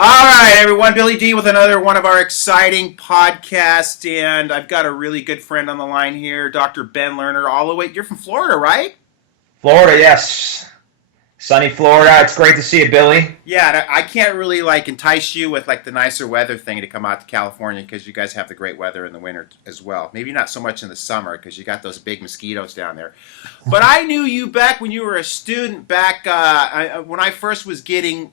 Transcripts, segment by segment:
All right, everyone. Billy D with another one of our exciting podcasts, and I've got a really good friend on the line here, Dr. Ben Lerner. All the way, you're from Florida, right? Florida, yes. Sunny Florida. It's great to see you, Billy. Yeah, I can't really entice you with the nicer weather thing to come out to California because you guys have the great weather in the winter as well. Maybe not so much in the summer because you got those big mosquitoes down there. But I knew you back when you were a student, back when I first was getting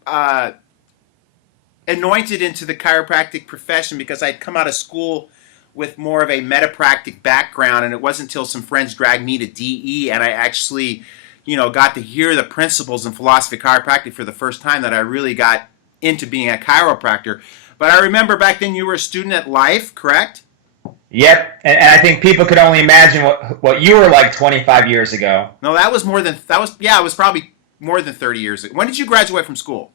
anointed into the chiropractic profession because I'd come out of school with more of a metapractic background, and it wasn't until some friends dragged me to DE and I actually, got to hear the principles and philosophy of chiropractic for the first time that I really got into being a chiropractor. But I remember back then you were a student at Life, correct? Yep, and I think people could only imagine what you were like 25 years ago. No, that was it was probably more than 30 years ago. When did you graduate from school?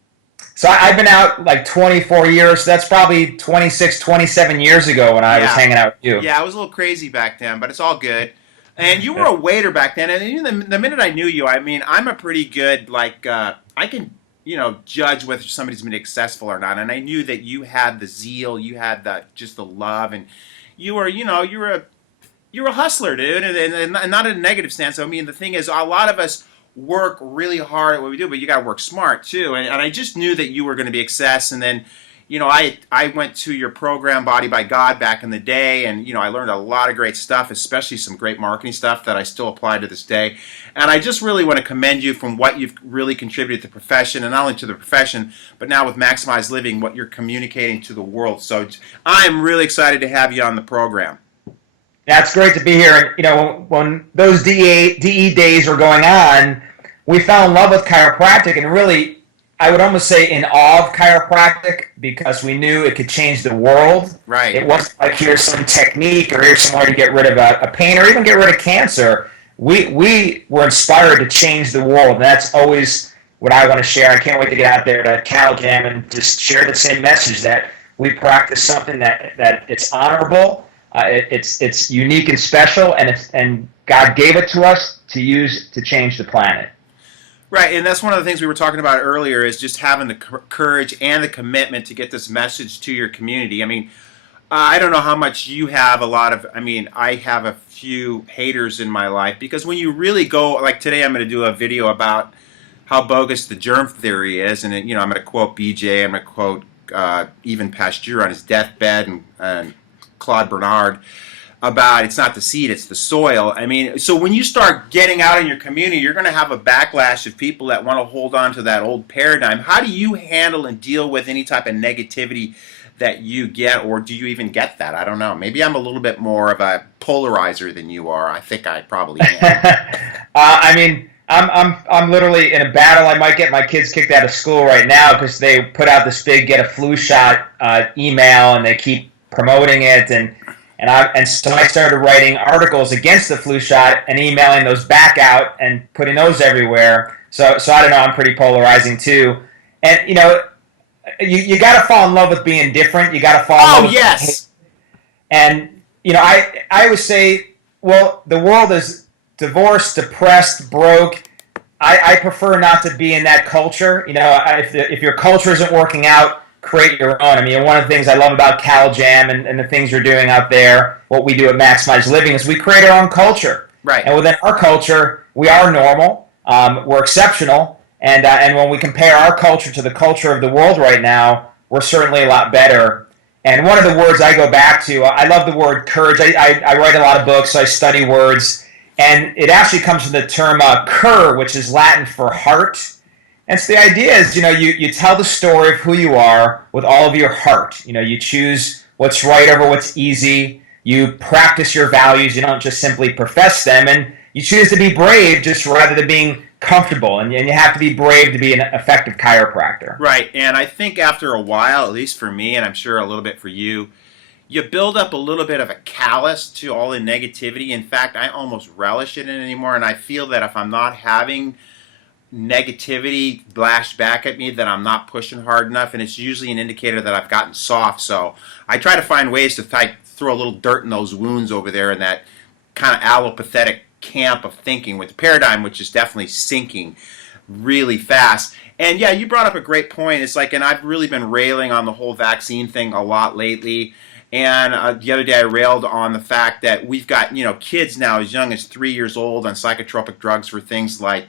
So I've been out like 24 years. So that's probably 26, 27 years ago when I was hanging out with you. Yeah, I was a little crazy back then, but it's all good. And you were a waiter back then, and even the minute I knew you, I mean, I'm a pretty good, I can, judge whether somebody's been successful or not. And I knew that you had the zeal, you had just the love, and you were, you're a hustler, dude, and not in a negative sense. I mean, the thing is, a lot of us work really hard at what we do, but you got to work smart too. And I just knew that you were going to be a success. And then, I went to your program, Body by God, back in the day, and I learned a lot of great stuff, especially some great marketing stuff that I still apply to this day. And I just really want to commend you from what you've really contributed to the profession, and not only to the profession, but now with Maximized Living, what you're communicating to the world. So I'm really excited to have you on the program. Yeah, it's great to be here. And when those DE days were going on, we fell in love with chiropractic, and really, I would almost say in awe of chiropractic because we knew it could change the world. Right. It wasn't like here's some technique or here's some way to get rid of a pain or even get rid of cancer. We were inspired to change the world, and that's always what I want to share. I can't wait to get out there to CalJam and just share the same message that we practice something that it's honorable. It's unique and special, and God gave it to us to use to change the planet. Right, and that's one of the things we were talking about earlier is just having the courage and the commitment to get this message to your community. I mean, I don't know how much you have I have a few haters in my life because when you really go, like today I'm going to do a video about how bogus the germ theory is, and I'm going to quote BJ, I'm going to quote even Pasteur on his deathbed, and Claude Bernard about it's not the seed, it's the soil. I mean, so when you start getting out in your community, you're going to have a backlash of people that want to hold on to that old paradigm. How do you handle and deal with any type of negativity that you get, or do you even get that? I don't know. Maybe I'm a little bit more of a polarizer than you are. I think I probably am. I mean, I'm literally in a battle. I might get my kids kicked out of school right now because they put out this big get a flu shot email, and they keep promoting it, and so I started writing articles against the flu shot and emailing those back out and putting those everywhere. So I don't know, I'm pretty polarizing too. And you got to fall in love with being different. You got to fall in love with yes. And I would say, well, the world is divorced, depressed, broke. I prefer not to be in that culture. If your culture isn't working out, create your own. I mean, one of the things I love about CalJam and the things you're doing out there, what we do at Maximized Living, is we create our own culture. Right. And within our culture, we are normal. We're exceptional. And when we compare our culture to the culture of the world right now, we're certainly a lot better. And one of the words I go back to, I love the word courage. I write a lot of books, so I study words. And it actually comes from the term cur, which is Latin for heart. And so the idea is, you tell the story of who you are with all of your heart. You choose what's right over what's easy. You practice your values. You don't just simply profess them. And you choose to be brave just rather than being comfortable. And you have to be brave to be an effective chiropractor. Right. And I think after a while, at least for me, and I'm sure a little bit for you, you build up a little bit of a callous to all the negativity. In fact, I almost relish it anymore. And I feel that if I'm not having negativity lashed back at me, that I'm not pushing hard enough, and it's usually an indicator that I've gotten soft. So I try to find ways to throw a little dirt in those wounds over there in that kind of allopathetic camp of thinking with the paradigm, which is definitely sinking. really fast. And yeah, you brought up a great point. It's like, and I've really been railing on the whole vaccine thing a lot lately. And the other day I railed on the fact that we've got, kids now as young as 3 years old on psychotropic drugs for things like,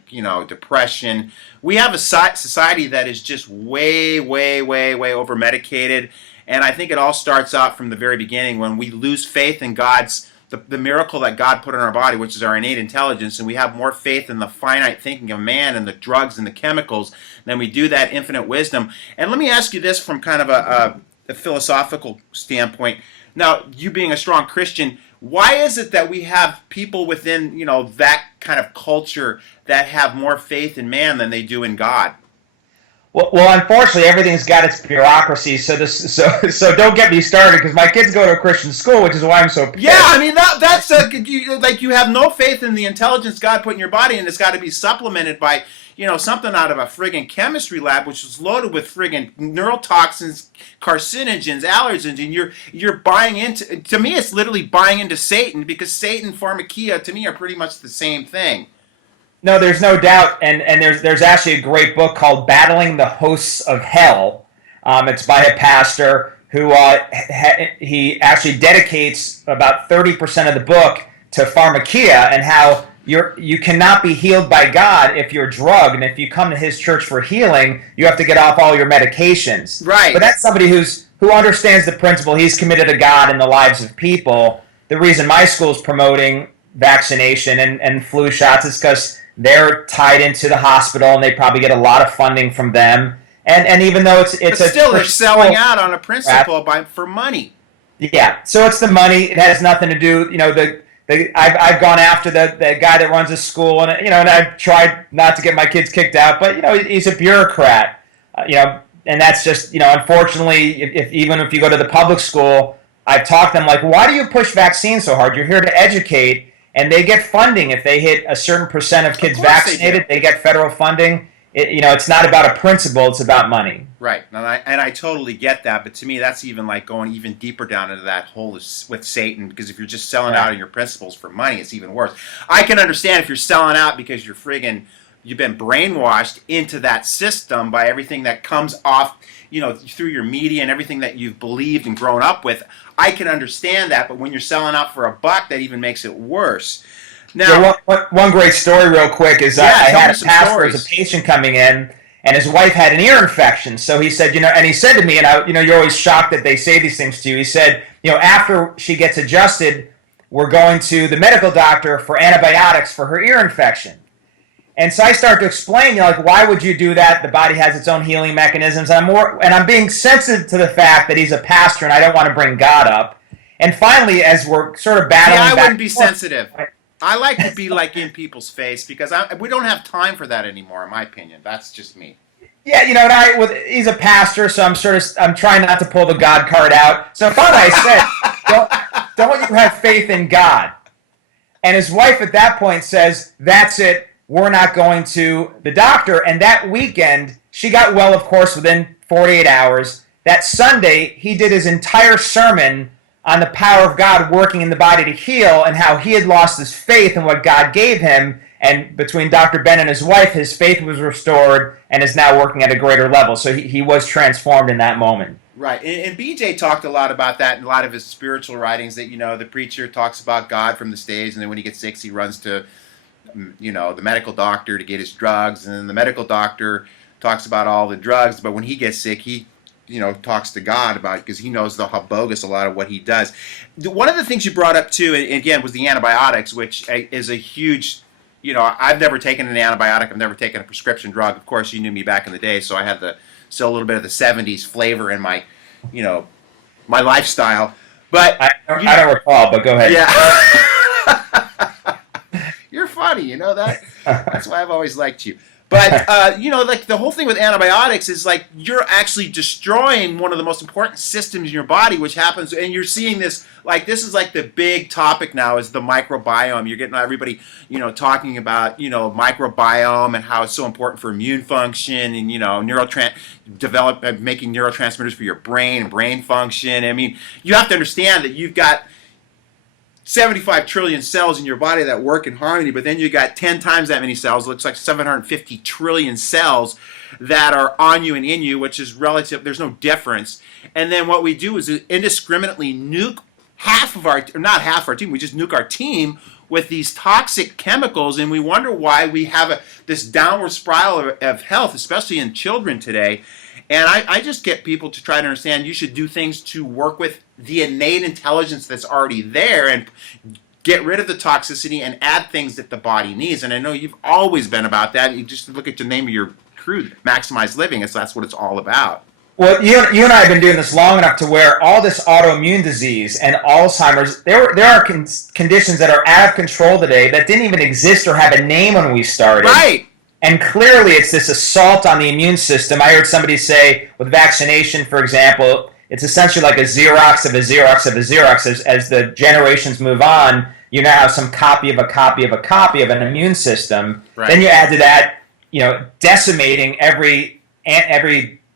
depression. We have a society that is just way, way, way, way over medicated. And I think it all starts out from the very beginning when we lose faith in the miracle that God put in our body, which is our innate intelligence, and we have more faith in the finite thinking of man and the drugs and the chemicals than we do that infinite wisdom. And let me ask you this from kind of a philosophical standpoint. Now, you being a strong Christian, why is it that we have people within, that kind of culture that have more faith in man than they do in God? Well, unfortunately, everything's got its bureaucracy. So don't get me started because my kids go to a Christian school, which is why I'm so pissed. Yeah, I mean that's you have no faith in the intelligence God put in your body, and it's got to be supplemented by something out of a friggin' chemistry lab, which is loaded with friggin' neurotoxins, carcinogens, allergens, and you're buying into. To me, it's literally buying into Satan, because Satan, pharmakia, to me, are pretty much the same thing. No, there's no doubt, and there's actually a great book called "Battling the Hosts of Hell." It's by a pastor who he actually dedicates about 30% of the book to pharmakia and how you cannot be healed by God if you're drugged, and if you come to His church for healing, you have to get off all your medications. Right. But that's somebody who understands the principle. He's committed to God and the lives of people. The reason my school is promoting vaccination and flu shots is because they're tied into the hospital, and they probably get a lot of funding from them. And even though it's still they're selling out on a principle for money. Yeah, so it's the money. It has nothing to do. I've gone after the guy that runs a school, and and I've tried not to get my kids kicked out, but he's a bureaucrat. And that's just unfortunately, even if you go to the public school, I've talked to them like, why do you push vaccines so hard? You're here to educate. And they get funding if they hit a certain percent of kids vaccinated. They get federal funding. It's not about a principle; it's about money. Right, and I totally get that. But to me, that's even like going even deeper down into that hole with Satan. Because if you're just selling out on your principles for money, it's even worse. I can understand if you're selling out because you've been brainwashed into that system by everything that comes off, through your media and everything that you've believed and grown up with. I can understand that, but when you're selling out for $1, that even makes it worse. Now, one great story real quick is I had a pastor as a patient coming in, and his wife had an ear infection. So he said, and he said to me, and you're always shocked that they say these things to you. He said, after she gets adjusted, we're going to the medical doctor for antibiotics for her ear infection. And so I start to explain, why would you do that? The body has its own healing mechanisms. And I'm being sensitive to the fact that he's a pastor, and I don't want to bring God up. And finally, as we're sort of battling I wouldn't be sensitive. I like to be in people's face, because we don't have time for that anymore, in my opinion. That's just me. Yeah, and he's a pastor, so I'm trying not to pull the God card out. So finally I said, don't you have faith in God? And his wife at that point says, that's it. We're not going to the doctor. And that weekend, she got well, of course, within 48 hours. That Sunday, he did his entire sermon on the power of God working in the body to heal, and how he had lost his faith in what God gave him. And between Dr. Ben and his wife, his faith was restored and is now working at a greater level. So he was transformed in that moment. Right, and BJ talked a lot about that in a lot of his spiritual writings, that, the preacher talks about God from the stage, and then when he gets sick, he runs to the medical doctor to get his drugs, and then the medical doctor talks about all the drugs, but when he gets sick, he talks to God about it, because he knows how bogus a lot of what he does. One of the things you brought up too, again, was the antibiotics, which is a huge, I've never taken an antibiotic, I've never taken a prescription drug. Of course, you knew me back in the day, so I had still a little bit of the 70s flavor in my, my lifestyle. But I don't recall, but go ahead. Yeah. You're funny, you know that? That's why I've always liked you. But, the whole thing with antibiotics is you're actually destroying one of the most important systems in your body, which happens, and you're seeing this, this is the big topic now, is the microbiome. You're getting everybody, talking about, microbiome and how it's so important for immune function and, making neurotransmitters for your brain and brain function. I mean, you have to understand that you've got 75 trillion cells in your body that work in harmony, but then you got 10 times that many cells. It looks like 750 trillion cells that are on you and in you, which is relative. There's no difference. And then what we do is indiscriminately nuke half of our, or not half our team, we just nuke our team with these toxic chemicals, and we wonder why we have this downward spiral of health, especially in children today. And I just get people to try to understand you should do things to work with the innate intelligence that's already there and get rid of the toxicity and add things that the body needs. And I know you've always been about that. You just look at the name of your crew, Maximize Living, that's what it's all about. Well, you and I have been doing this long enough to where all this autoimmune disease and Alzheimer's, there are conditions that are out of control today that didn't even exist or have a name when we started. Right. And clearly it's this assault on the immune system. I heard somebody say with vaccination, for example, it's essentially like a Xerox of a Xerox of a Xerox. As the generations move on, you now have some copy of a copy of a copy of an immune system. Right. Then you add to that, decimating every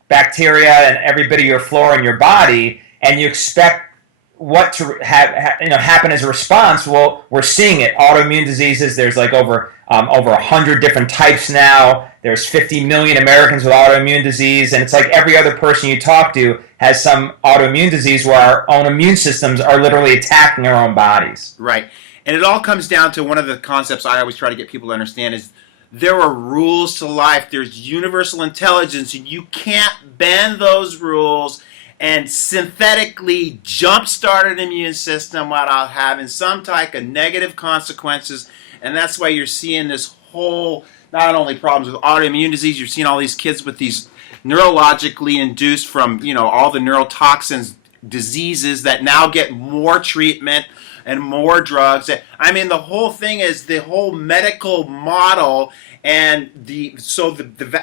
bacteria and every bit of your flora in your body, and you expect what to happen as a response. Well, we're seeing it. Autoimmune diseases. There's like over 100 different types now. There's 50 million Americans with autoimmune disease, and it's like every other person you talk to has some autoimmune disease where our own immune systems are literally attacking our own bodies. Right. And it all comes down to one of the concepts I always try to get people to understand is there are rules to life. There's universal intelligence, and you can't bend those rules and synthetically jumpstart an immune system without having some type of negative consequences. And that's why you're seeing this whole, not only problems with autoimmune disease, you're seeing all these kids with these neurologically induced from, all the neurotoxins diseases that now get more treatment and more drugs. I mean, the whole thing is the whole medical model, and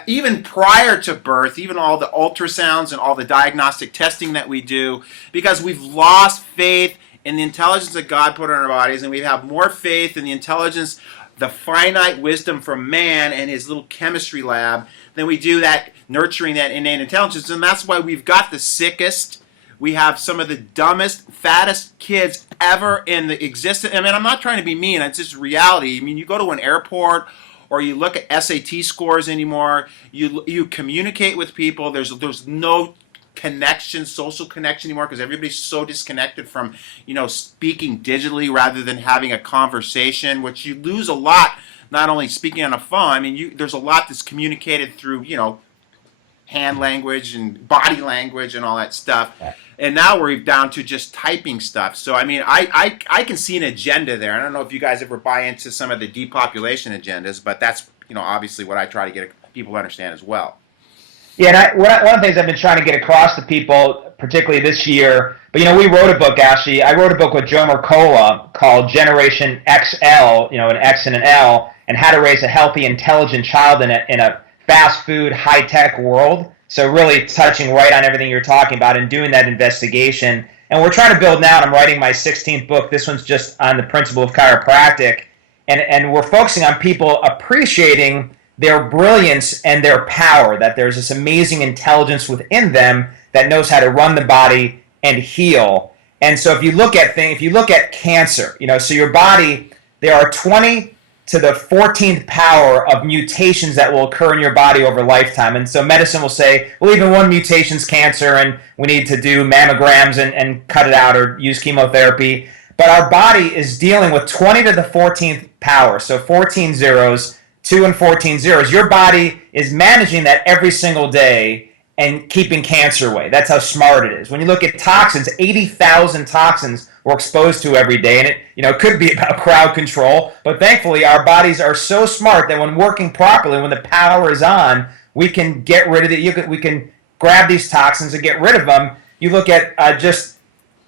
even prior to birth, even all the ultrasounds and all the diagnostic testing that we do, because we've lost faith in the intelligence that God put in our bodies, and we have more faith in the intelligence, the finite wisdom from man and his little chemistry lab, than we do that nurturing that innate intelligence. And that's why we've got the sickest. We have some of the dumbest, fattest kids ever in the existence. I mean, I'm not trying to be mean. It's just reality. I mean, you go to an airport or you look at SAT scores anymore. You communicate with people. There's no connection, social connection anymore, because everybody's so disconnected from, speaking digitally rather than having a conversation, which you lose a lot, not only speaking on a phone. I mean, there's a lot that's communicated through, hand language and body language and all that stuff. And now we're down to just typing stuff. So, I mean, I can see an agenda there. I don't know if you guys ever buy into some of the depopulation agendas, but that's, obviously what I try to get people to understand as well. Yeah, and one of the things I've been trying to get across to people, particularly this year, but we wrote a book, actually. I wrote a book with Joe Mercola called Generation XL, an X and an L, and how to raise a healthy, intelligent child in a fast food, high-tech world. So really touching right on everything you're talking about and doing that investigation. And we're trying to build now, and I'm writing my 16th book. This one's just on the principle of chiropractic. And we're focusing on people appreciating their brilliance and their power, that there's this amazing intelligence within them that knows how to run the body and heal. And so if you look at cancer, so your body, there are 20 to the 14th power of mutations that will occur in your body over lifetime. And so medicine will say, well, even one mutation's cancer and we need to do mammograms and cut it out or use chemotherapy. But our body is dealing with 20 to the 14th power, so 14 zeros, 2 and 14 zeros. Your body is managing that every single day and keeping cancer away. That's how smart it is. When you look at toxins, 80,000 toxins we're exposed to every day, and it could be about crowd control, but thankfully our bodies are so smart that when working properly, when the power is on, we can get rid of it. We can grab these toxins and get rid of them. You look at just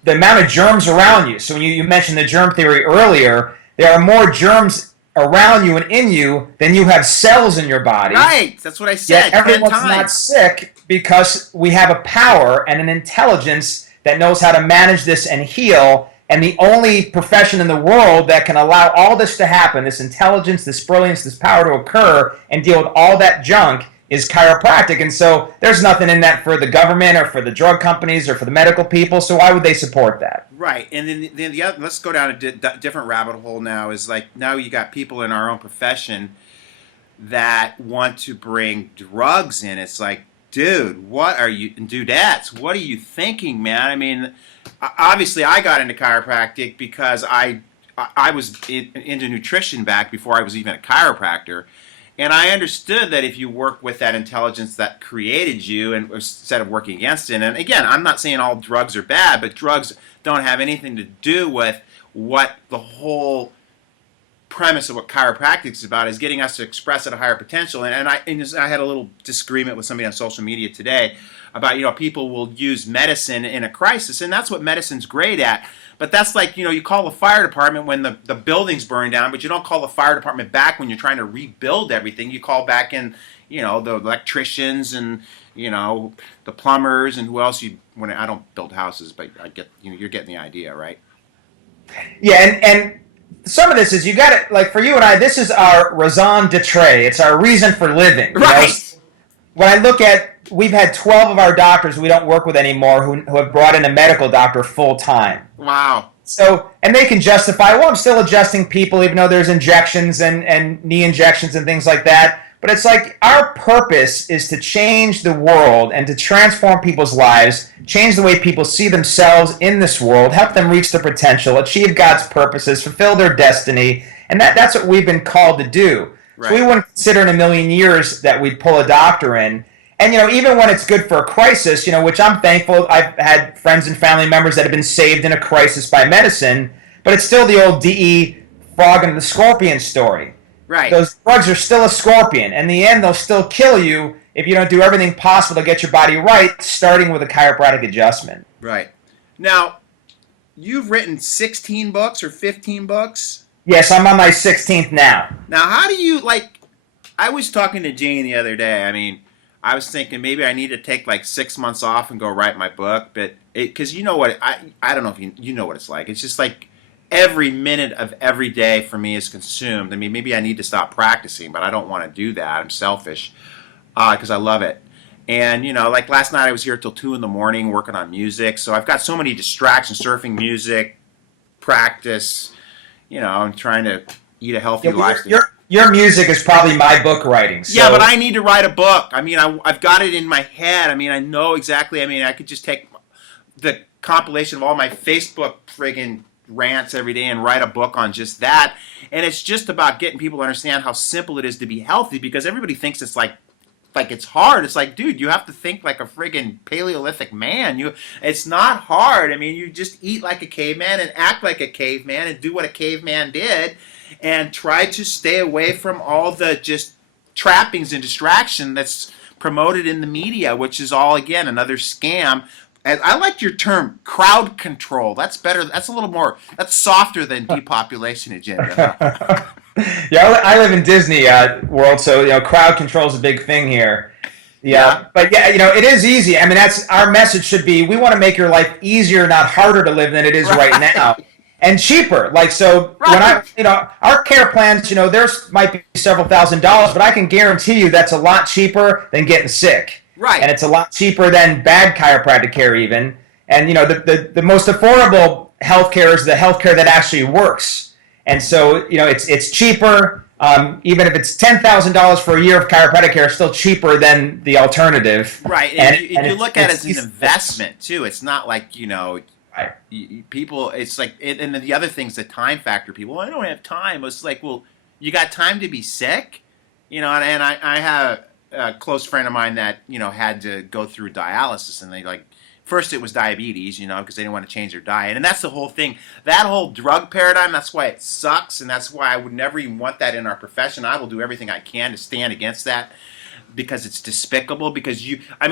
the amount of germs around you. So when you mentioned the germ theory earlier, there are more germs around you and in you than you have cells in your body. Right, that's what I said. Yet everyone's not sick because we have a power and an intelligence that knows how to manage this and heal. And the only profession in the world that can allow all this to happen, this intelligence, this brilliance, this power to occur and deal with all that junk, is chiropractic. And so there's nothing in that for the government or for the drug companies or for the medical people. So why would they support that? Right, and then the other, let's go down a different rabbit hole now. Is like now you got people in our own profession that want to bring drugs in. It's like, dude, what are you, and dudettes, what are you thinking, man? I mean, obviously I got into chiropractic because I was into nutrition back before I was even a chiropractor. And I understood that if you work with that intelligence that created you and instead of working against it, and again, I'm not saying all drugs are bad, but drugs don't have anything to do with what the whole premise of what chiropractic is about, is getting us to express at a higher potential. And I had a little disagreement with somebody on social media today about, people will use medicine in a crisis, and that's what medicine's great at. But that's like, you call the fire department when the building's burned down, but you don't call the fire department back when you're trying to rebuild everything. You call back in, the electricians and, the plumbers and who else when I don't build houses, but I get, you're getting the idea, right? Yeah, and some of this is, you got it, like for you and I, this is our raison d'etre. It's our reason for living. Right. When I look at, we've had 12 of our doctors we don't work with anymore who have brought in a medical doctor full time. Wow. So, and they can justify, well, I'm still adjusting people even though there's injections and knee injections and things like that. But it's like our purpose is to change the world and to transform people's lives, change the way people see themselves in this world, help them reach their potential, achieve God's purposes, fulfill their destiny. And that's what we've been called to do. Right. So we wouldn't consider in a million years that we'd pull a doctor in. And, even when it's good for a crisis, which I'm thankful, I've had friends and family members that have been saved in a crisis by medicine, but it's still the old D.E. frog and the scorpion story. Right. Those drugs are still a scorpion. In the end, they'll still kill you if you don't do everything possible to get your body right, starting with a chiropractic adjustment. Right. Now, you've written 16 books or 15 books? Yes, I'm on my 16th now. Now, how do you, I was talking to Jane the other day. I mean, I was thinking maybe I need to take 6 months off and go write my book, but because I don't know if you know what it's like. It's just like every minute of every day for me is consumed. I mean, maybe I need to stop practicing, but I don't want to do that. I'm selfish because I love it. And, like last night I was here till 2 in the morning working on music, so I've got so many distractions, surfing, music, practice, I'm trying to eat a healthy lifestyle. Your music is probably my book writing. So. Yeah, but I need to write a book. I mean, I've got it in my head. I mean, I know exactly. I mean, I could just take the compilation of all my Facebook friggin' rants every day and write a book on just that. And it's just about getting people to understand how simple it is to be healthy, because everybody thinks it's like it's hard. It's like, dude, you have to think like a friggin' Paleolithic man. It's not hard. I mean, you just eat like a caveman and act like a caveman and do what a caveman did. And try to stay away from all the just trappings and distraction that's promoted in the media, which is all, again, another scam. I like your term, crowd control. That's better. That's a little more, that's softer than depopulation agenda. Yeah, I live in Disney world, so, crowd control is a big thing here. Yeah. But, yeah, it is easy. I mean, that's our message should be, we want to make your life easier, not harder to live than it is right now. And cheaper, right. When our care plans, there's might be several $1,000s, but I can guarantee you that's a lot cheaper than getting sick. Right. And it's a lot cheaper than bad chiropractic care even. And, the most affordable healthcare is the healthcare that actually works. And so, it's cheaper. Even if it's $10,000 for a year of chiropractic care, it's still cheaper than the alternative. Right. And you look at it as an investment, too. It's not like, Right. People, it's like, and the other thing's the time factor. People, I don't have time. It's like, well, you got time to be sick, and I have a close friend of mine that had to go through dialysis, and they first it was diabetes, because they didn't want to change their diet, and that's the whole thing. That whole drug paradigm, that's why it sucks, and that's why I would never even want that in our profession. I will do everything I can to stand against that because it's despicable. Because I'm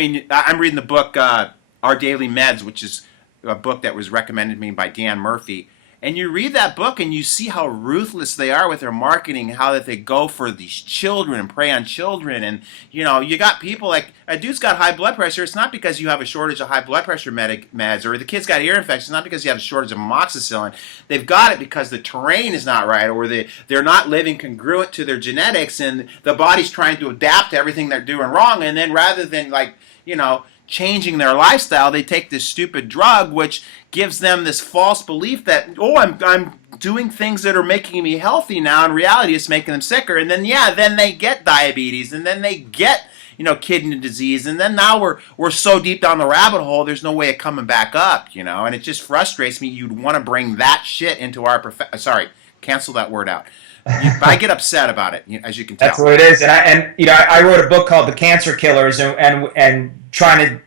reading the book Our Daily Meds, which is a book that was recommended to me by Dan Murphy, And you read that book and you see how ruthless they are with their marketing, how that they go for these children and prey on children. And, you got people like, a dude's got high blood pressure. It's not because you have a shortage of high blood pressure meds, or the kid's got ear infection. It's not because you have a shortage of amoxicillin. They've got it because the terrain is not right, or they're not living congruent to their genetics, and the body's trying to adapt to everything they're doing wrong. And then rather than changing their lifestyle, they take this stupid drug, which gives them this false belief that, I'm doing things that are making me healthy now. In reality, it's making them sicker. And then, then they get diabetes, and then they get, kidney disease. And then now we're so deep down the rabbit hole, there's no way of coming back up, and it just frustrates me. You'd want to bring that shit into our sorry, cancel that word out. I get upset about it, as you can tell. That's what it is. And I wrote a book called The Cancer Killers, and trying to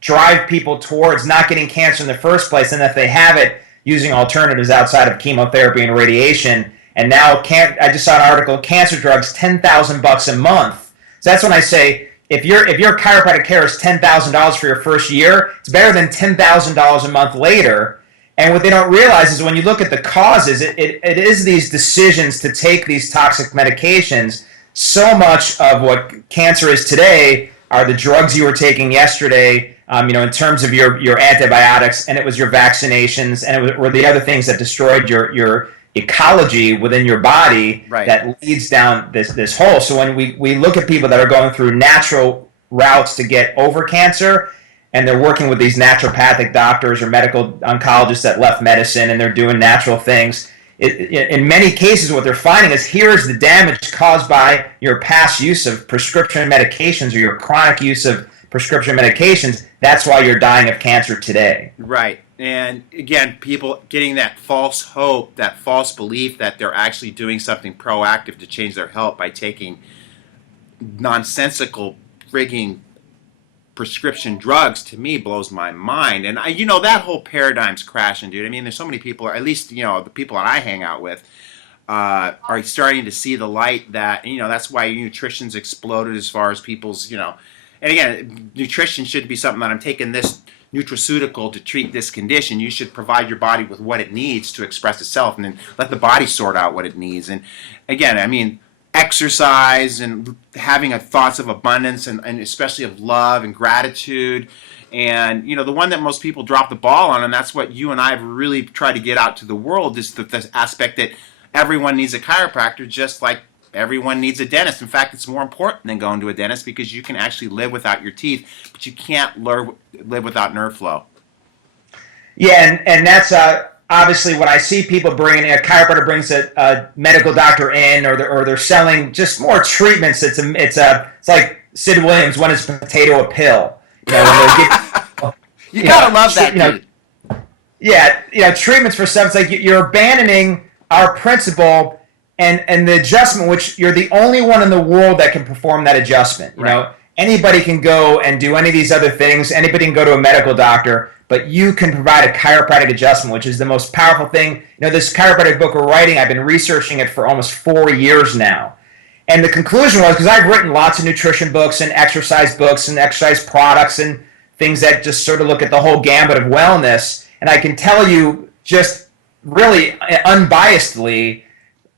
drive people towards not getting cancer in the first place, and if they have it, using alternatives outside of chemotherapy and radiation. And now I just saw an article, cancer drugs, $10,000 a month. So that's when I say, if your chiropractic care is $10,000 for your first year, it's better than $10,000 a month later. And what they don't realize is when you look at the causes, it is these decisions to take these toxic medications. So much of what cancer is today are the drugs you were taking yesterday, in terms of your antibiotics, and it was your vaccinations, and it were the other things that destroyed your ecology within your body, right, that leads down this hole. So when we look at people that are going through natural routes to get over cancer, and they're working with these naturopathic doctors or medical oncologists that left medicine, and they're doing natural things, in many cases what they're finding is, here's the damage caused by your past use of prescription medications or your chronic use of prescription medications. That's why you're dying of cancer today. Right. And again, people getting that false hope, that false belief that they're actually doing something proactive to change their health by taking nonsensical frigging prescription drugs, to me blows my mind. And that whole paradigm's crashing, dude. I mean, there's so many people, or at least the people that I hang out with, are starting to see the light that that's why nutrition's exploded as far as people's and again, nutrition shouldn't be something that I'm taking this nutraceutical to treat this condition. You should provide your body with what it needs to express itself, and then let the body sort out what it needs. And again, I mean, exercise and having thoughts of abundance and especially of love and gratitude. And the one that most people drop the ball on, and that's what you and I have really tried to get out to the world, is the aspect that everyone needs a chiropractor, just like everyone needs a dentist. In fact, it's more important than going to a dentist, because you can actually live without your teeth, but you can't live without nerve flow. Yeah, and that's obviously when I see people bringing a chiropractor brings a medical doctor in, or they're selling just more treatments. It's like Sid Williams, when is potato a pill? When you gotta love that, dude. Yeah, treatments for stuff. It's like you're abandoning our principle. And the adjustment, which you're the only one in the world that can perform that adjustment. Anybody can go and do any of these other things. Anybody can go to a medical doctor, but you can provide a chiropractic adjustment, which is the most powerful thing. This chiropractic book we're writing, I've been researching it for almost 4 years now. And the conclusion was, because I've written lots of nutrition books and exercise products and things that just sort of look at the whole gambit of wellness, and I can tell you just really unbiasedly,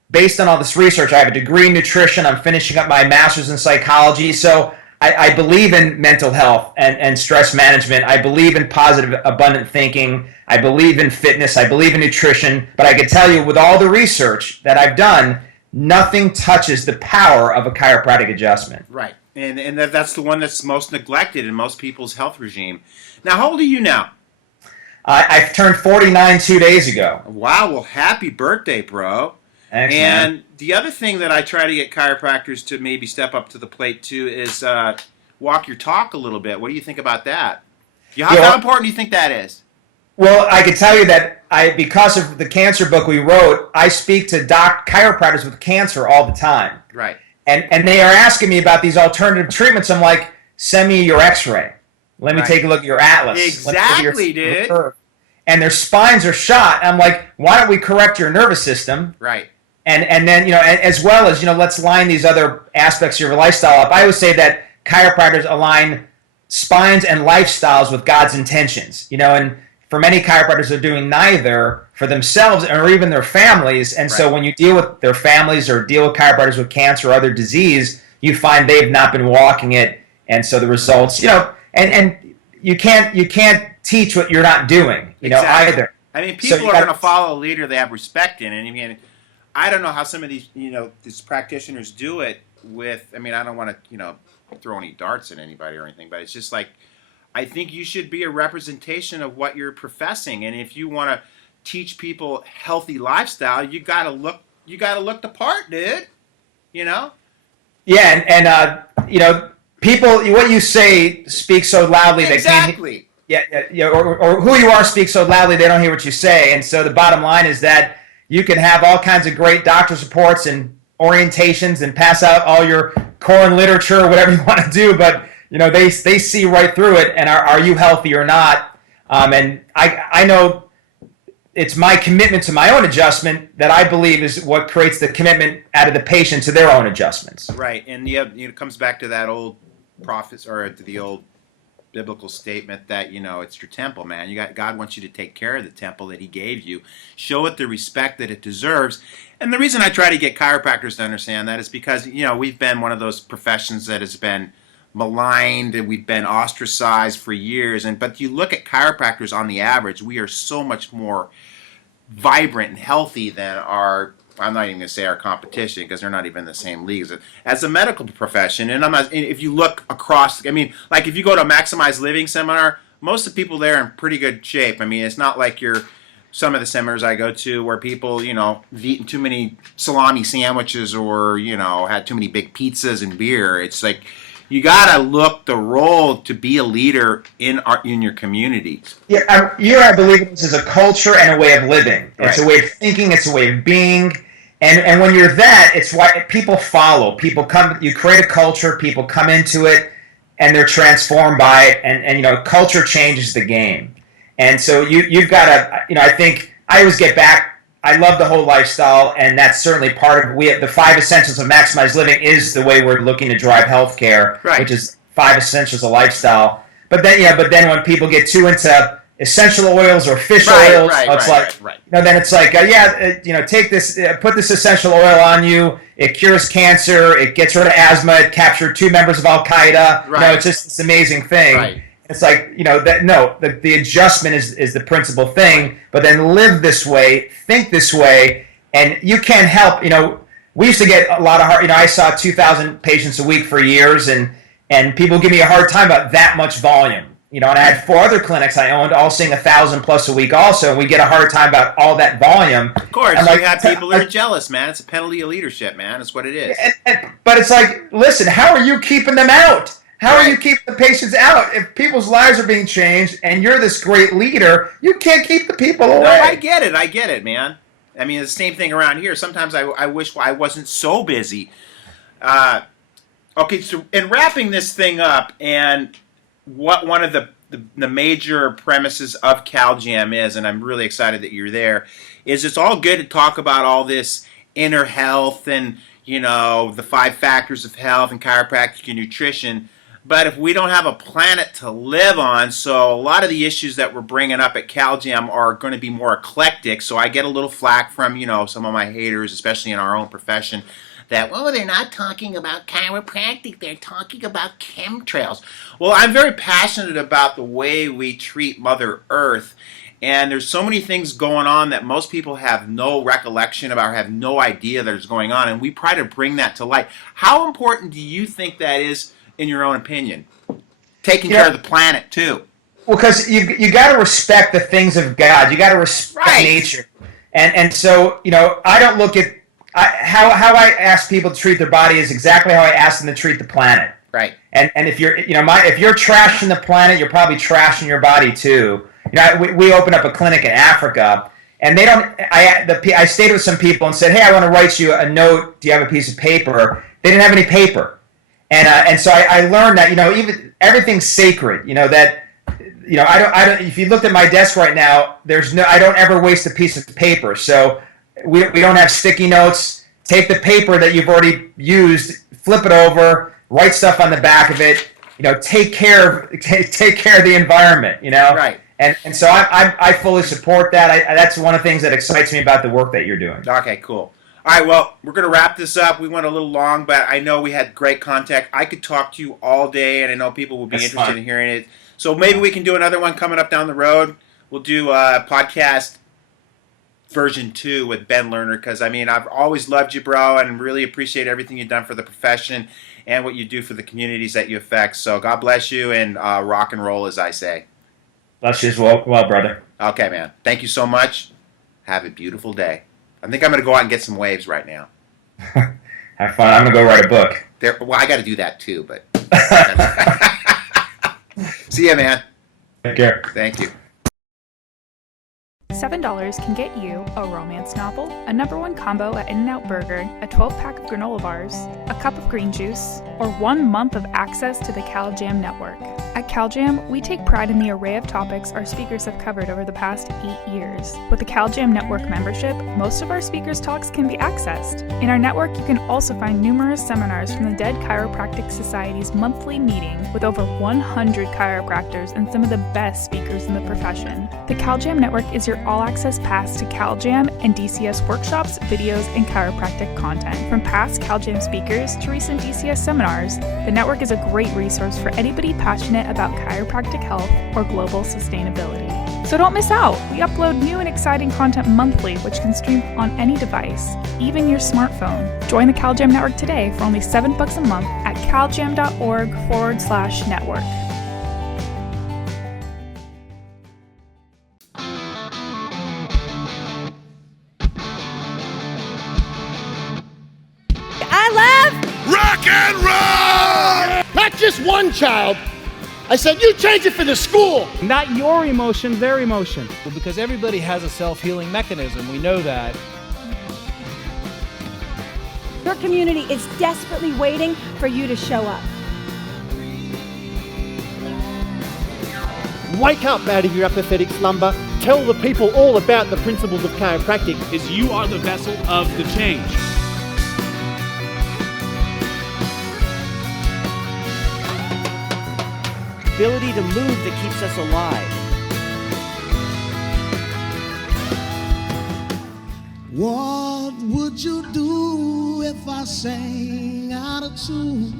based on all this research, I have a degree in nutrition. I'm finishing up my master's in psychology. So I believe in mental health and stress management. I believe in positive, abundant thinking. I believe in fitness. I believe in nutrition. But I can tell you, with all the research that I've done, nothing touches the power of a chiropractic adjustment. Right. And that's the one that's most neglected in most people's health regime. Now, how old are you now? I turned 49 2 days ago. Wow. Well, happy birthday, bro. Thanks, and man. The other thing that I try to get chiropractors to maybe step up to the plate too is walk your talk a little bit. What do you think about that? How important do you think that is? Well, I can tell you that because of the cancer book we wrote, I speak to chiropractors with cancer all the time. Right. And they are asking me about these alternative treatments. I'm like, send me your x-ray. Let me take a look at your atlas. Exactly, dude. And their spines are shot. I'm like, why don't we correct your nervous system? Right. And then, as well as, let's line these other aspects of your lifestyle up. I always say that chiropractors align spines and lifestyles with God's intentions. And for many chiropractors, they're doing neither for themselves or even their families. And so when you deal with their families or deal with chiropractors with cancer or other disease, you find they've not been walking it. And so the results, and you can't teach what you're not doing, either. I mean, people are going to follow a leader they have respect in. And I mean, I don't know how some of these, these practitioners do it with, I mean, I don't want to, throw any darts at anybody or anything, but it's just like, I think you should be a representation of what you're professing. And if you want to teach people healthy lifestyle, you got to look the part, dude. Yeah. And people, what you say speaks so loudly exactly. Or who you are speaks so loudly they don't hear what you say. And so the bottom line is that you can have all kinds of great doctor's reports and orientations and pass out all your core and literature or whatever you want to do, but they see right through it. And are you healthy or not? And I know it's my commitment to my own adjustment that I believe is what creates the commitment out of the patient to their own adjustments. Right, and it comes back to that old prophet or to the old biblical statement that it's your temple, man. God wants you to take care of the temple that He gave you, show it the respect that it deserves. And the reason I try to get chiropractors to understand that is because we've been one of those professions that has been maligned and we've been ostracized for years. But you look at chiropractors on the average, we are so much more vibrant and healthy than I'm not even going to say our competition because they're not even in the same leagues as a medical profession. And if you look across, I mean, like if you go to a Maximize Living seminar, most of the people there are in pretty good shape. I mean, it's not like some of the seminars I go to where people, have eaten too many salami sandwiches or, had too many big pizzas and beer. It's like you got to look the role to be a leader in your community. Yeah, I believe this is a culture and a way of living. It's a way of thinking. It's a way of being. And when you're that, it's why people follow. People come. You create a culture. People come into it, and they're transformed by it. And culture changes the game. And so you've got to. I think I always get back. I love the whole lifestyle, and that's certainly part of the 5 essentials of maximized living is the way we're looking to drive healthcare, which is 5 essentials of lifestyle. But then when people get too into essential oils or fish oils, then it's like, take this, put this essential oil on you. It cures cancer. It gets rid of asthma. It captured 2 members of Al Qaeda. It's just this amazing thing. Right. It's like, the adjustment is the principal thing, but then live this way, think this way, and you can't help, we used to get a lot of I saw 2,000 patients a week for years, and people give me a hard time about that much volume, and I had 4 other clinics I owned, all seeing 1,000 plus a week also, and we get a hard time about all that volume. Of course, you have people who are jealous, man. It's a penalty of leadership, man. It's what it is. But it's like, listen, how are you keeping them out? How are you keeping the patients out? If people's lives are being changed and you're this great leader, you can't keep the people away. No, I get it, man. I mean, it's the same thing around here. Sometimes I wish I wasn't so busy. Okay, so in wrapping this thing up, and what one of the major premises of CalGym is, and I'm really excited that you're there, is it's all good to talk about all this inner health and, the 5 factors of health and chiropractic and nutrition. But if we don't have a planet to live on, so a lot of the issues that we're bringing up at CalGym are going to be more eclectic. So I get a little flack from, some of my haters, especially in our own profession, that, they're not talking about chiropractic, they're talking about chemtrails. Well, I'm very passionate about the way we treat Mother Earth. And there's so many things going on that most people have no recollection about or have no idea that is going on. And we try to bring that to light. How important do you think that is, in your own opinion? Taking care of the planet, too. Well, because you got to respect the things of God. You got to respect nature. And so, I don't look at how I ask people to treat their body is exactly how I ask them to treat the planet. Right. And if you're if you're trashing the planet, you're probably trashing your body too. We opened up a clinic in Africa, and they don't. I stayed with some people and said, "Hey, I want to write you a note. Do you have a piece of paper?" They didn't have any paper, and so I learned that even everything's sacred. That I don't. If you looked at my desk right now, I don't ever waste a piece of paper. So we don't have sticky notes. Take the paper that you've already used, flip it over, write stuff on the back of it. Take care of the environment. Right. And so I fully support that. That's one of the things that excites me about the work that you're doing. Okay, cool. All right, well, we're going to wrap this up. We went a little long, but I know we had great contact. I could talk to you all day, and I know people will be interested in hearing it. So maybe we can do another one coming up down the road. We'll do podcast version 2 with Ben Lerner, because, I mean, I've always loved you, bro, and really appreciate everything you've done for the profession and what you do for the communities that you affect. So God bless you, and rock and roll, as I say. Bless you as well, brother. Okay, man. Thank you so much. Have a beautiful day. I think I'm going to go out and get some waves right now. Have fun. I'm going to go write a book. Well, I got to do that too, but... See ya, man. Take care. Thank you. $7 can get you a romance novel, a #1 combo at In-N-Out Burger, a 12-pack of granola bars, a cup of green juice, or 1 month of access to the CalJam network. At CalJam, we take pride in the array of topics our speakers have covered over the past 8 years. With the CalJam network membership, most of our speakers' talks can be accessed. In our network, you can also find numerous seminars from the Dead Chiropractic Society's monthly meeting with over 100 chiropractors and some of the best speakers in the profession. The CalJam network is your all-access pass to CalJam and DCS workshops, videos, and chiropractic content. From past CalJam speakers to recent DCS seminars, the network is a great resource for anybody passionate about chiropractic health or global sustainability. So don't miss out! We upload new and exciting content monthly, which can stream on any device, even your smartphone. Join the CalJam network today for only $7 a month at caljam.org/network. Rock and roll! Not just one child. I said, you change it for the school. Not your emotion, their emotion. Well, because everybody has a self-healing mechanism. We know that. Your community is desperately waiting for you to show up. Wake up out of your apathetic slumber. Tell the people all about the principles of chiropractic. Is you are the vessel of the change. Ability to move that keeps us alive. What would you do if I sang out of tune?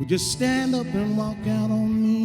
Would you stand up and walk out on me?